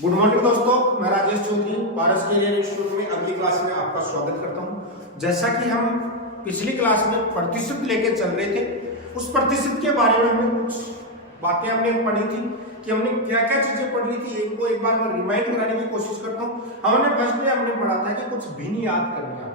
Good morning दोस्तों, मैं राजेश चौधरी पारस career institute में अगली क्लास में आपका स्वागत करता हूं। जैसा कि हम पिछली क्लास में प्रतिशत लेके चल रहे थे, उस प्रतिशत के बारे में हमने कुछ बातें हमने पढ़ी थी कि हमने क्या क्या चीजें पढ़ी थी। एक बार मैं रिमाइंड कराने की कोशिश करता हूँ। हमने फर्स्ट में हमने पढ़ा था कि कुछ भिन्न याद करना है,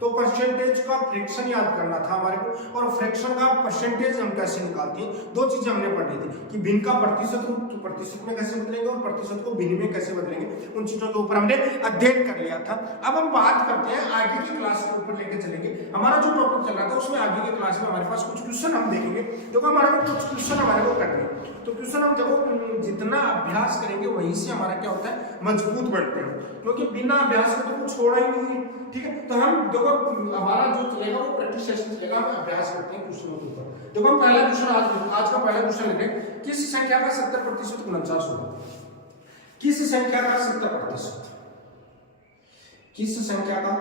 तो परसेंटेज का फ्रैक्शन याद करना था हमारे को, और फ्रैक्शन का परसेंटेज हम कैसे निकालते हैं। दो चीजें हमने पढ़ी थी कि भिन्न का प्रतिशत रूप प्रतिशत में कैसे बदलेंगे और प्रतिशत को भिन्न में कैसे बदलेंगे। उन चीजों के ऊपर हमने अध्ययन कर लिया था। अब हम बात करते हैं आगे की क्लास के ऊपर लेके चलेंगे। हमारा जो टॉपिक चल रहा था उसमें आगे की क्लास में हमारे पास कुछ क्वेश्चन हम देखेंगे। देखो हमारे को कुछ क्वेश्चन हमारे को करने, तो क्वेश्चन हम देखो जितना अभ्यास करेंगे वहीं से हमारा क्या होता है, मजबूत बढ़ते हैं, क्योंकि बिना अभ्यास के तो कुछ छोड़ा ही नहीं है। ठीक है, तो हम देखो हमारा जो चलेगा वो प्रैक्टिस सेशन चलेगा, हम अभ्यास करते हैं क्वेश्चनों के ऊपर। देखो हम पहला क्वेश्चन आज का पहला क्वेश्चन लेते हैं। किस संख्या का 70% गुणनफल होगा? किस संख्या का 70%? किस संख्या का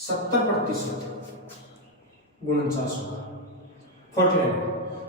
70% गुणनफल होगा? 49।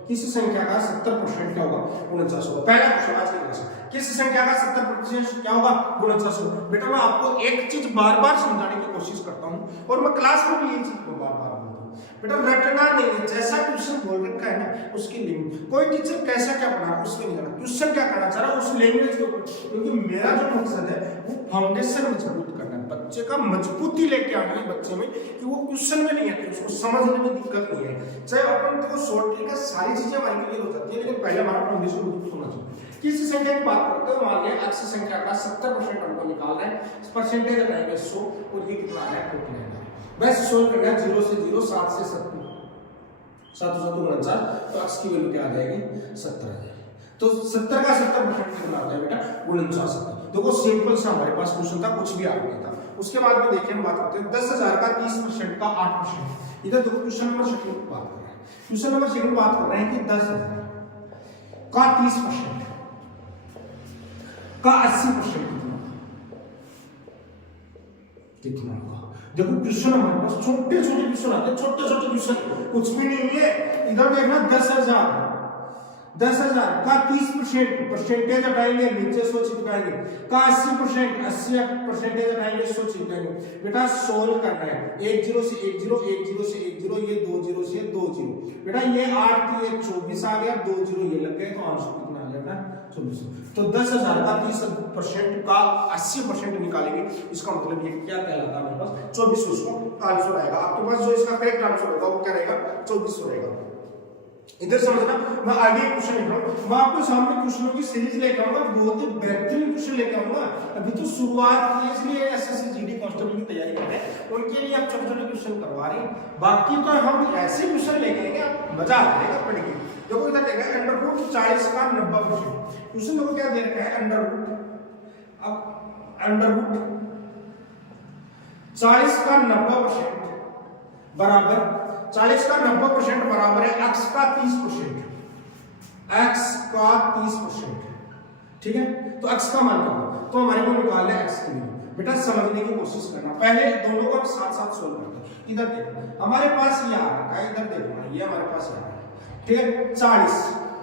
किस संख्या का 70% क्या होगा? गुणनफल होगा। पहला क्वेश्चन आज की क्लास में, किस संख्या का 70% क्या होगा? गुणनफल होगा। बेटा मैं आपको एक चीज बार बार समझाने की कोशिश करता हूं और मैं क्लास में भी ये चीज को बार बार बोलता हूं। बेटा रटना नहीं है, जैसा क्वेश्चन बोल रखा है ना उसकी लिमिट, कोई टीचर कैसा क्या पढ़ा रहा है उसमें नहीं जाना, क्वेश्चन क्या करना चाह रहा है उस लैंग्वेज के ऊपर, क्योंकि मेरा जो मकसद है वो फाउंडेशन मजबूत करना है, बच्चे का मजबूती लेके आना है बच्चे में, कि वो क्वेश्चन में नहीं है उसको समझने में दिक्कत नहीं है। चाहे अपन तो शॉर्ट ट्रिक का सारी चीजें हमारे क्लियर हो जाती है, लेकिन पहले हमारा फाउंडेशन मजबूत होना चाहिए। किस संख्या की बात करते हैं, मान लिया x संख्या का 70% हमको निकालना है, परसेंटेज लगाएंगे 100 और ये कितना आ रहा है 49। बस सोल्व करना है 0 से 0, 7 से 7 तो x की वैल्यू क्या आ जाएगी? 70 आ जाएगी। तो 70 का 70% कितना आता है बेटा? गुणनफल 70। देखो सिंपल सा हमारे पास क्वेश्चन था, कुछ भी आ गया था। उसके बाद में देखिए हम बात करते हैं 10,000 का 30% का 8%। इधर देखो क्वेश्चन नंबर सेकंड की बात कर रहे हैं। क्वेश्चन नंबर सेकंड बात कर रहे हैं कि 10,000 का 30% का 80% कितना होगा? देखो क्वेश्चन हमारे पास छोटे छोटे क्वेश्चन आते हैं, छोटे छोटे क्वेश्चन कुछ भी नहीं है। इधर देखना 10,000 का 30% परसेंटेज हटाएंगे, नीचे 100 चिपकाएंगे, का 80% हटाएंगे, 100 चिपकाएंगे। बेटा सोल्व करना है 1 0 से 1 0, 1 0 से 1 0, ये 2 0 से 2 0। बेटा ये 8 की 24 आ गया, 2 0 ये लग गए, तो आंसर कितना आ जाएगा? 24। तो 10,000 का 30% का 80% निकालेंगे, इसका मतलब ये क्या कहलाता है? हमारे पास 2400 आंसर आएगा। आपके पास जो इसका करेक्ट आंसर होगा वो क्या रहेगा? 2400 रहेगा। इधर समझना, मैं आगे क्वेश्चन लिख रहा हूं, मैं आपको सामने क्वेश्चनों की सीरीज लेकर आऊंगा, बहुत ही बेहतरीन क्वेश्चन लेकर आऊंगा। अभी तो शुरुआत की है, इसलिए एसएससी जीडी कांस्टेबल की तैयारी कर रहे हैं, उनके लिए आप छोटे छोटे क्वेश्चन करवा रहे हैं। बाकी तो हम ऐसे क्वेश्चन लेके आएंगे, मजा आ जाएगा पढ़ के। देखो इधर देखा अंडर रूट 40 का 90%। क्वेश्चन देखो क्या दे रखा है, अंडर रूट। अब अंडर रूट 40 का 90% बराबर 40 का 90% बराबर है x का 30%। x का 30%, ठीक है। तो x का मान क्या होगा? तो हमारे को निकालना है x की वैल्यू। बेटा समझने की कोशिश करना, पहले दोनों को साथ साथ सोल्व करते हैं। इधर देखो हमारे पास ये आ रहा है, इधर देखो ये हमारे पास आ रहा है, ठीक है। 40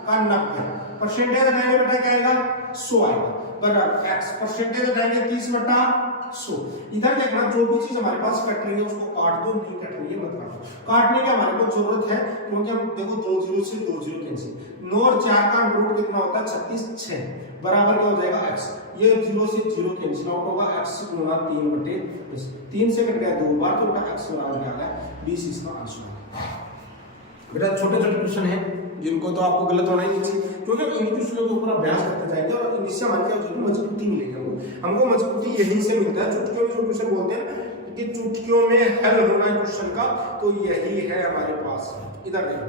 का 90 परसेंटेज हटाएंगे, बेटा क्या आएगा? 100 आएगा, बराबर x परसेंटेज हटाएंगे 30/100। इधर देखना जो भी चीज हमारे पास कट रही है उसको काट दो, नहीं कट रही है मत काटो। काटने की हमारे को जरूरत है, क्योंकि हम देखो 2 0 से 2 0 कैंसिल, 9 और 4 का रूट कितना होता है? 36, 6 बराबर क्या हो जाएगा? x। ये 0 से 0 कैंसिल आउट होगा, x गुणा 3/20, 3 से कट गया 2 बार, तो बेटा x बराबर क्या आ गया? 20 इसका आंसर है। बेटा छोटे छोटे क्वेश्चन हैं जिनको तो आपको गलत होना ही नहीं चाहिए, क्योंकि इन क्वेश्चनों के ऊपर अभ्यास करते जाएंगे और इनसे हमारे क्या होगी? मजबूती मिलेगी। हमको मजबूती यहीं से मिलता है। चुटकियों में जो क्वेश्चन बोलते हैं कि चुटकियों में हल होना है क्वेश्चन का, तो यही है हमारे पास। इधर देखो,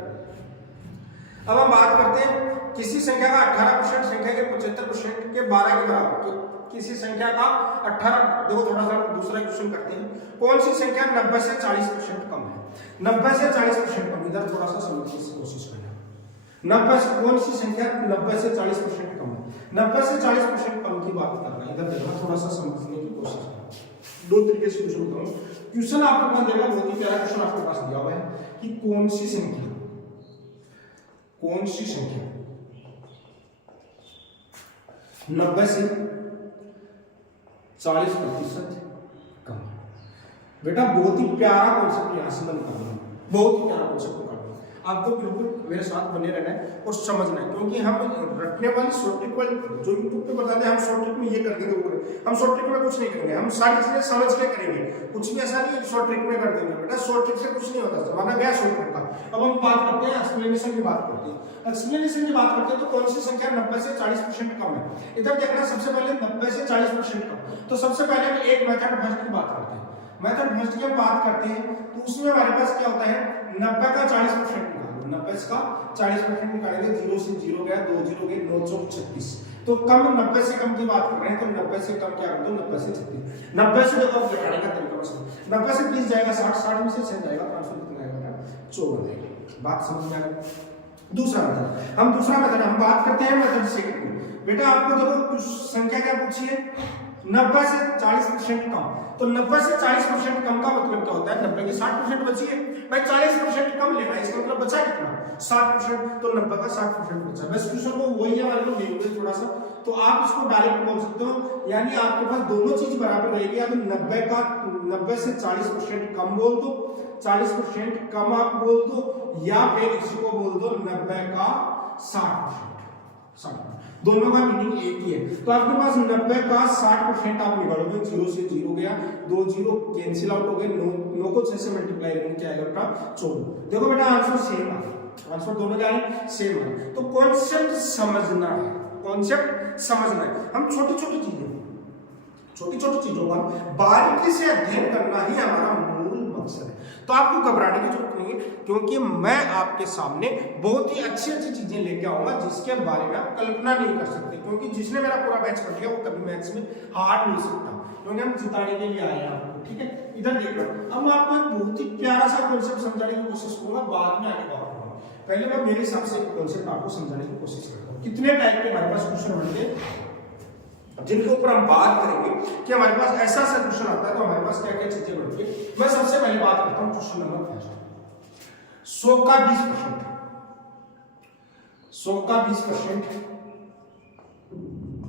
अब हम बात करते हैं किसी संख्या का 18% संख्या के 75% के 12 के बराबर। किसी संख्या का 18, देखो थोड़ा सा दूसरा क्वेश्चन करते हैं। कौन सी संख्या 90 से 40% कम है? 90 से 40% कम, इधर थोड़ा सा समझने की कोशिश करना। 90 से कौन सी संख्या 90 से 40% कम है? 90 से 40% कम की बात कर रहे हैं। इधर देखना, थोड़ा सा समझने की कोशिश करना। दो तरीके से क्वेश्चन बताऊं। क्वेश्चन आपके पास देगा, बहुत ही प्यारा क्वेश्चन आपके पास दिया हुआ है कि कौन सी संख्या 90 से 40% कम। बेटा बहुत ही प्यारा कॉन्सेप्ट यहाँ से मैं निकाल रहा हूँ, बहुत ही प्यारा कॉन्सेप्ट निकाल रहा हूँ। आपको बिल्कुल मेरे साथ बने रहना है और समझना है, क्योंकि हम रटने वाली शॉर्ट ट्रिक वाली जो यूट्यूब पे बताते हैं हम शॉर्ट ट्रिक में ये कर देंगे वो करेंगे, हम शॉर्ट ट्रिक में कुछ नहीं करेंगे, हम सारी चीजें समझ के करेंगे। कुछ भी ऐसा नहीं शॉर्ट ट्रिक में कर देंगे बेटा, शॉर्ट ट्रिक से कुछ नहीं होता, जमाना गया शॉर्ट ट्रिक का। अब हम बात करते हैं एक्सप्लेनेशन की बात करते हैं। एक्सप्लेनेशन की बात करते हैं तो कौन सी संख्या 90 से 40% कम है? इधर देखना, सबसे पहले 90 से 40% कम। तो सबसे पहले हम एक मेथड फर्स्ट की बात करते हैं। मेथड फर्स्ट की हम बात करते हैं तो उसमें हमारे पास क्या होता है, 90 का 40% निकालो, 90 का 40% निकालेंगे, 0 से 0 गया, 2 0 गए, 9 चौक 36। तो कम 90 से कम की बात कर रहे हैं, तो 90 से कम क्या कर दो, 90 से 36। 90 से देखो घटाने का तरीका बस, 90 से 30 जाएगा 60, 60 में से 6 जाएगा 500 कितना आएगा, 54 आएगा। बात समझ में आ गई? दूसरा मेथड, हम दूसरा मेथड हम बात करते हैं मेथड सेकंड में। बेटा आपको देखो कुछ संख्या क्या पूछी है, 90 से 40% कम। तो 90 से 40% कम का मतलब क्या होता है, 90 की 60% बची है भाई, 40% कम लेना है, इसका मतलब बचा कितना, 60%। तो 90 का 60% बचा। बस क्वेश्चन को वही है हमारे को देखोगे थोड़ा सा, तो आप इसको डायरेक्ट बोल सकते हो, यानी आपके पास दोनों चीज बराबर रहेगी, या तो 90 से 40% कम बोल दो, 40% कम आप बोल दो, या फिर इसी को बोल दो 90 का 60%। दोनों का मीनिंग एक ही है। तो आपके पास 90 का 60% आप निकालोगे, 0 से 0 गया, 2 0 कैंसिल आउट हो गए, 9 को 6 से मल्टीप्लाई करेंगे क्या आएगा बेटा, 14। देखो बेटा आंसर सेम है, आंसर दोनों क्या है, सेम है। तो कॉन्सेप्ट समझना है, कॉन्सेप्ट समझना है। हम छोटी छोटी चीजों का बारीकी से अध्ययन करना ही हमारा मूल मकसद है। तो आपको घबराने की जरूरत नहीं है, क्योंकि मैं आपके सामने बहुत ही अच्छी चीजें लेके आऊंगा जिसके बारे में आप कल्पना नहीं कर सकते, क्योंकि जिसने मेरा पूरा बैच कर लिया वो कभी मैथ्स में हार नहीं सकता, क्योंकि हम जिताने के लिए आए हैं आपको। ठीक है, इधर देखना, अब मैं आपको एक बहुत ही प्यारा सा कॉन्सेप्ट समझाने की कोशिश करूंगा, बाद में आगे बात करूंगा। पहले मैं मेरे हिसाब से कॉन्सेप्ट आपको समझाने की कोशिश करता हूँ। कितने टाइप के हमारे पास क्वेश्चन बनते जिनके ऊपर हम बात करेंगे कि हमारे पास ऐसा सा क्वेश्चन आता है तो हमारे पास क्या क्या चीजें बढ़ती है। मैं सबसे पहले बात करता हूं क्वेश्चन नंबर 100 का 20%, 100 का 20%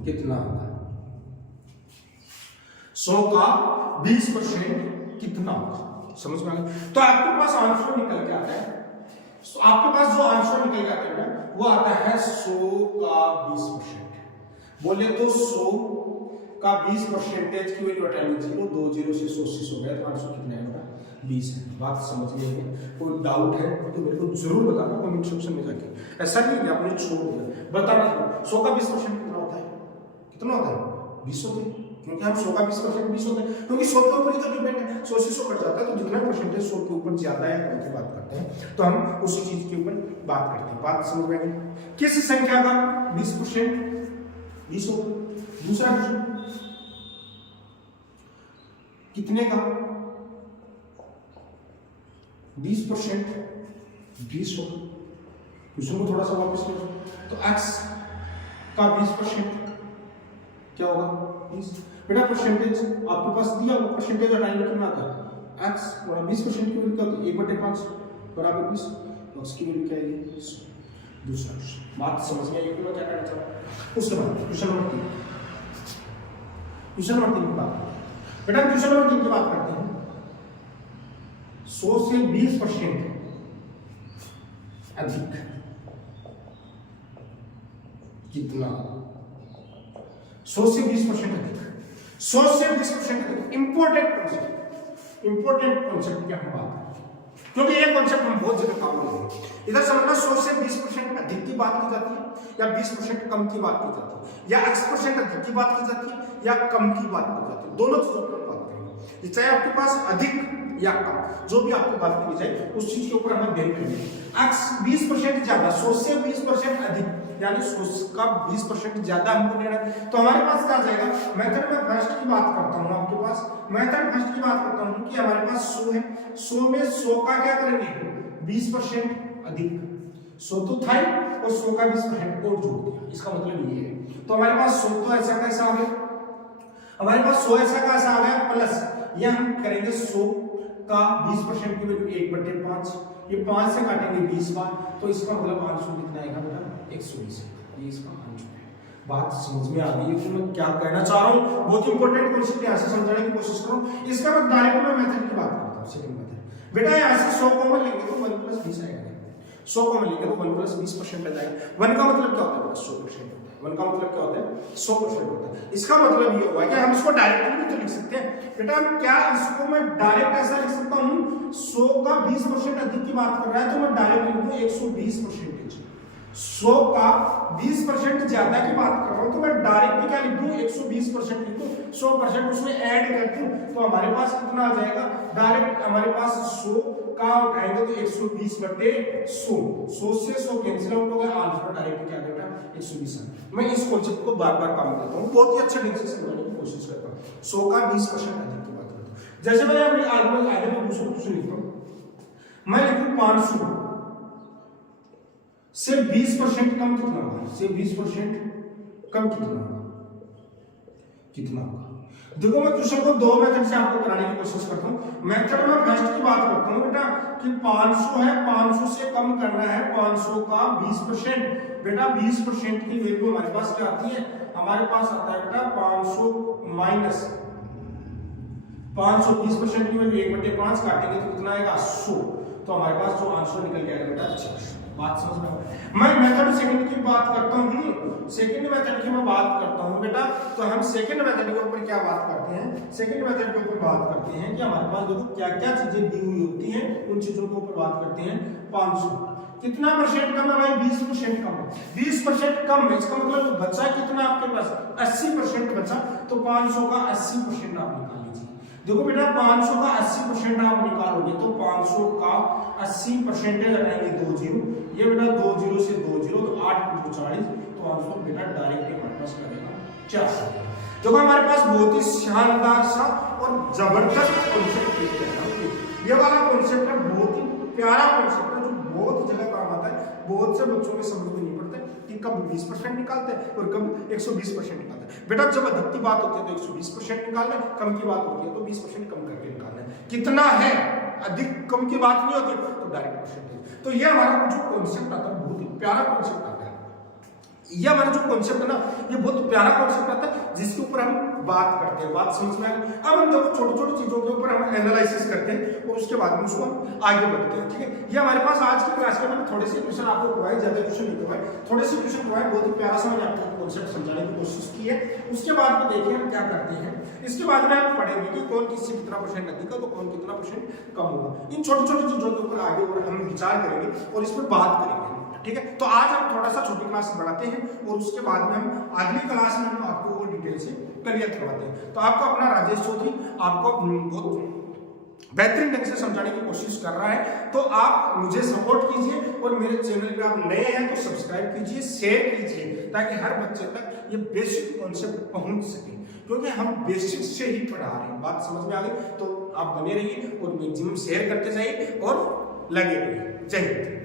कितना होता है, 100 का 20% कितना होगा, समझ में आ गया? तो आपके पास आंसर निकल के आता है, आपके पास जो आंसर निकल के आता है वो आता है 100 का 20%। बोले तो 100 का 20% की वैल्यू हटाएंगे 0, 2 0 से 100 से 100 गया, तो आंसर कितना आएगा, 20 है। बात समझ गए? कोई डाउट है तो मेरे को जरूर बताना कमेंट सेक्शन में जाके, ऐसा नहीं है आपने छोड़ दिया, बताना। 100 का 20% कितना होता है, कितना होता है, 20 होते हैं, क्योंकि हम 100 का 20% 20 होते हैं, क्योंकि 100 के ऊपर ही तो डिपेंड है, 100 से 100 कट जाता है, तो जितना परसेंटेज 100 के ऊपर ज्यादा है कम की बात करते हैं, तो हम उसी चीज के ऊपर बात करते हैं। बात समझ में आई? किस संख्या का 20% 20 हो? दूसरा क्वेश्चन कितने का 20% 20 हो? क्वेश्चन को थोड़ा सा वापस ले, तो x का 20% क्या होगा, 20। बेटा परसेंटेज आपके पास दिया हुआ, परसेंटेज हटाएंगे कितना आता है, x और 20% की वैल्यू क्या होती है, 1/5 बराबर 20, तो x की वैल्यू क्या है, 100। दूसरा क्वेश्चन, बात समझ में आई कि मैं क्या करना चाहता हूं? उसके बाद क्वेश्चन नंबर 3, क्वेश्चन नंबर 3 की बात, बेटा क्वेश्चन नंबर 3 की बात करते हैं। 100 से 20% अधिक कितना, 100 से 20% अधिक, 100 से 20% अधिक। इंपॉर्टेंट कॉन्सेप्ट क्या हम बात, क्योंकि ये कॉन्सेप्ट हम बहुत जगह काम करेंगे। इधर समझना, 100 से 20% अधिक की बात की जाती है, या 20% कम की बात की जाती है, या x% अधिक की बात की जाती है, या कम की बात की जाती है। दोनों चीजों पर बात करेंगे, चाहे आपके पास अधिक या कम, जो भी आपको बात की जाए उस चीज के ऊपर हमें ध्यान करेंगे। x 20% ज्यादा, 100 से 20% अधिक, यानी 100 का 20% ज्यादा हमको लेना है, तो हमारे पास क्या जाएगा, मेथड में फर्स्ट की बात करता हूं, आपके पास मेथड फर्स्ट की बात करता हूं कि हमारे पास 100 है, 100 में 100 का क्या करेंगे, 20% अधिक, 100 तो था ही और 100 का 20% और जोड़ दिया, इसका मतलब ये है। तो हमारे पास 100 तो ऐसा कैसा आ गया, हमारे पास 100 ऐसा कैसा आ गया, प्लस ये हम करेंगे 100 का 20% की वैल्यू 1/5, ये 5 से काटेंगे 20 बार, तो इसका मतलब आंसर कितना आएगा बेटा, 120। ये इसका आंसर है। बात समझ में आ गई है कि मैं क्या कहना चाह रहा हूँ? बहुत इंपॉर्टेंट कॉन्सेप्ट यहाँ से समझाने की कोशिश करूँ। इसका मैं डायरेक्ट मैं मेथड की बात करता हूँ, सेकंड मेथड। बेटा यहाँ से 100 कॉमन लेंगे तो 1 + 20 आएगा। 100 कॉमन लेंगे तो 1 + 20% आ जाएगा। 1 का मतलब क्या होता है? 100% होता है। 1 का मतलब क्या होता है? 100% होता है। इसका मतलब ये हुआ कि हम इसको डायरेक्टली भी तो लिख सकते हैं। बेटा हम क्या इसको मैं डायरेक्ट ऐसा लिख सकता हूँ, 100 का 20% अधिक की बात कर रहा है तो मैं डायरेक्ट लिख दूं 120%। 100 का 20% ज्यादा की बात कर रहा हूं तो मैं डायरेक्ट क्या लिख दूं? 120% लिख दूं। 100% उसमें ऐड कर दूं तो हमारे पास कितना आ जाएगा? डायरेक्ट हमारे पास 100 का उठाएंगे तो 120/100। 100 से 100 कैंसिल आउट हो गया, आंसर डायरेक्ट क्या आ गया? 120। मैं इस कॉन्सेप्ट को बार बार काम करता हूं, बहुत ही अच्छे ढंग से समझाने की कोशिश करता हूं। 100 का 20% अधिक की बात करता हूं। जैसे मैं अभी आगे में दूसरा क्वेश्चन लिखता हूं, मैं लिखूं 500 से 20% कम कितना होगा? से 20% कम कितना होगा? कितना होगा? देखो मैं क्वेश्चन को दो मेथड से आपको कराने की कोशिश करता हूं। मेथड में फर्स्ट की बात करता हूं बेटा कि 500 है, 500 से कम करना है 500 का 20%। बेटा 20% की वैल्यू हमारे पास क्या आती है? हमारे पास आता है बेटा 500 माइनस 500। 20% की वैल्यू 1/5 काटेंगे तो कितना आएगा? 100। तो हमारे पास जो आंसर निकल के आएगा बेटा 600। बात समझ में आ गई? मैं मेथड सेकंड की बात करता हूं। सेकंड मेथड की मैं बात करता हूं बेटा, तो हम सेकंड मेथड के ऊपर क्या बात करते हैं? सेकंड मेथड के ऊपर बात करते हैं कि हमारे पास देखो क्या क्या चीजें दी हुई होती हैं, उन चीजों के ऊपर बात करते हैं। 500 कितना परसेंट कम है भाई? 20% कम है। 20% कम है, इसका मतलब बचा कितना आपके पास? 80% बचा। तो 500 का 80% आप निकाल लीजिए। देखो बेटा 500 का 80% आप निकालोगे तो 500 का 80% लगाएंगे 2 जीरो। ये बेटा 2 जीरो से 2 जीरो तो 8 × 40। तो आंसर बेटा डायरेक्ट हमारे पास करेगा 400। देखो हमारे पास बहुत ही शानदार सा और जबरदस्त कॉन्सेप्ट है। ये वाला कॉन्सेप्ट है, बहुत ही प्यारा कॉन्सेप्ट है जो बहुत जगह काम आता है। बहुत से बच्चों में समझ में नहीं पड़ता कि कब 20% निकालते हैं और कब 120% निकालते हैं। बेटा जब अधिक की बात होती है तो 120% निकालना है, कम की बात होती है तो 20% कम करके निकालना है। कितना है? अधिक कम की बात नहीं होती तो डायरेक्ट परसेंटेज। तो ये हमारा जो कॉन्सेप्ट आता है बहुत ही प्यारा कॉन्सेप्ट आता है। ये हमारा जो कॉन्सेप्ट है ना, ये बहुत प्यारा कॉन्सेप्ट आता है जिसके ऊपर हम बात करते हैं। बात समझ में आ गई? अब हम देखो छोटी छोटी चीजों के ऊपर हम एनालिसिस करते हैं और उसके बाद में उसको हम आगे बढ़ते हैं। ठीक है, ये हमारे पास आज की क्लास में मैंने थोड़े से क्वेश्चन आपको करवाए, ज्यादा क्वेश्चन नहीं करवाए, थोड़े से क्वेश्चन करवाए। बहुत ही प्यारा सा मैंने आपको कॉन्सेप्ट समझाने की कोशिश की है। उसके बाद में देखिए हम क्या करते हैं। इसके बाद में हम पढ़ेंगे कि कौन किससे कितना परसेंट अधिक है तो कौन कितना परसेंट कम होगा। इन छोटी छोटी चीजों के ऊपर आगे और हम विचार करेंगे और इस पर बात करेंगे। ठीक है, तो आज हम थोड़ा सा छोटी क्लास बढ़ाते हैं और उसके बाद में हम अगली क्लास में हम आपको और डिटेल से क्लियर करवाते हैं। तो आपका अपना राजेश चौधरी आपको बहुत बेहतरीन ढंग से समझाने की कोशिश कर रहा है। तो आप मुझे सपोर्ट कीजिए और मेरे चैनल पे आप नए हैं तो सब्सक्राइब कीजिए, शेयर कीजिए ताकि हर बच्चे तक ये बेसिक कॉन्सेप्ट पहुंच सके, क्योंकि हम बेसिक से ही पढ़ा रहे हैं। बात समझ में आ गई? तो आप बने रहिए और मैक्सिमम शेयर करते जाइए और लगे रहिए। जय हिंद।